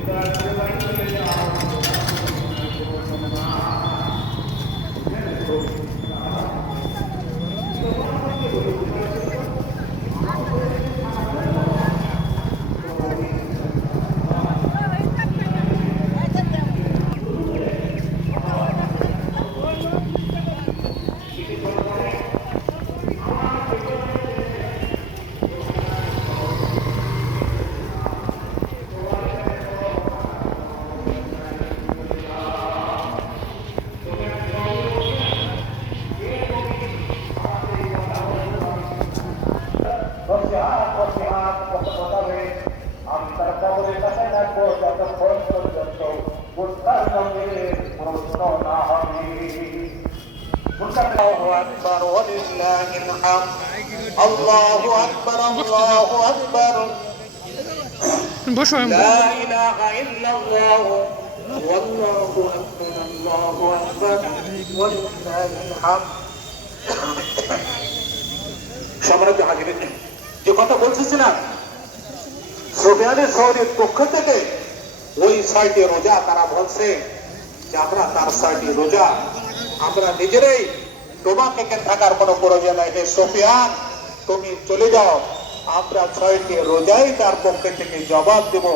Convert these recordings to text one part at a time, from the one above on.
أكبر ولله الحمد الله أكبر الله أكبر لا إله إلا الله والله أكبر الله أكبر ولله الحمد সম্মানিত হাজিরিন, যে কথা বলছিলাম সুফিয়ানের সৌরির পক্ষ থেকে ওই 6টি রোজা তারা বলছে যে আমরা তার 6টি রোজা আমরা নিজেরাই, তোমাকে এখানে থাকার কোনো প্রয়োজন নাই, হে সুফিয়ান তুমি চলে যাও, আমরা 6টি রোজাই তার পক্ষ থেকে জবাব দেব,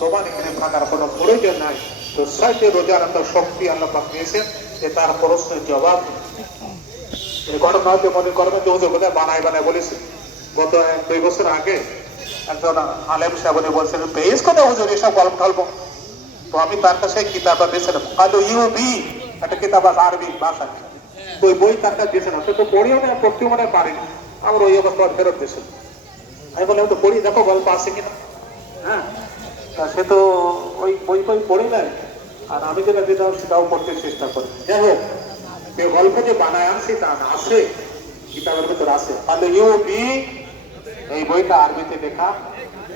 তোমার এখানে থাকার কোনো প্রয়োজন নাই। তো 6টি রোজার একটা শক্তি আল্লাহ পাক দিয়েছেন যে তার প্রশ্নের জবাব এই ঘটনা হতে মনে করবেন যে হুজুর বোধহয় বানায় বলেছে। গত 2 বছর আগে একজন আলেম সাহেব বলছেন পেজ কথা হুজুর এসব গল্প টল্প, তো আমি তার কাছে কিতাবটা দিয়েছিলাম, একটা কিতাব আছে আরবি ভাষা, ওই বই তার কাছে দিয়েছিলাম, সে তো পড়িও না, পড়তেও মনে পারেনি, আমার ওই অবস্থা ফেরত দিয়েছিল। আমি বললাম তো পড়ি, দেখো গল্প আছে কিনা। হ্যাঁ, সে তো ওই বই পড়ি নাই, আর আমি যেটা দিতাম সেটাও পড়তে চেষ্টা করি। যাই হোক, গল্প যে বানায় আনছি তা না, আছে কিতাবের ভিতর আছে। তাহলে এই বইটা আরবিতে লেখা,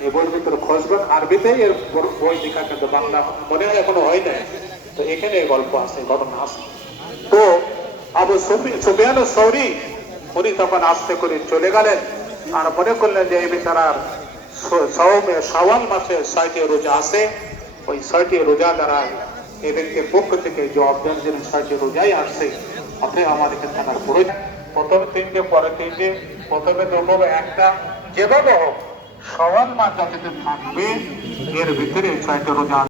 এই বইয়ের ভিতরে খোঁজবেন আরবিতেই এর বই লেখা, কিন্তু বাংলা মনে হয় এখনো হয় নাই। তো এখানে গল্প আছে, ঘটনা আছে। তো আবু সুফিয়ান সৌরি উনি তখন আস্তে করে চলে গেলেন, আর মনে করলেন যে এই বেচারার শাওয়াল মাসে 6টি রোজা আছে, ওই 6টি রোজা দ্বারা এই ব্যক্তির পক্ষ থেকে যে অবজারভেশন 6টি রোজাই আসছে, আপনি আমার এখানে থাকার প্রয়োজন। প্রথমে 3টে, পরে 3টে, প্রথমে 2, একটা, যেভাবে হোক শাওয়াল মাস যাতে থাকবে এর ভিতরে 6টি রোজা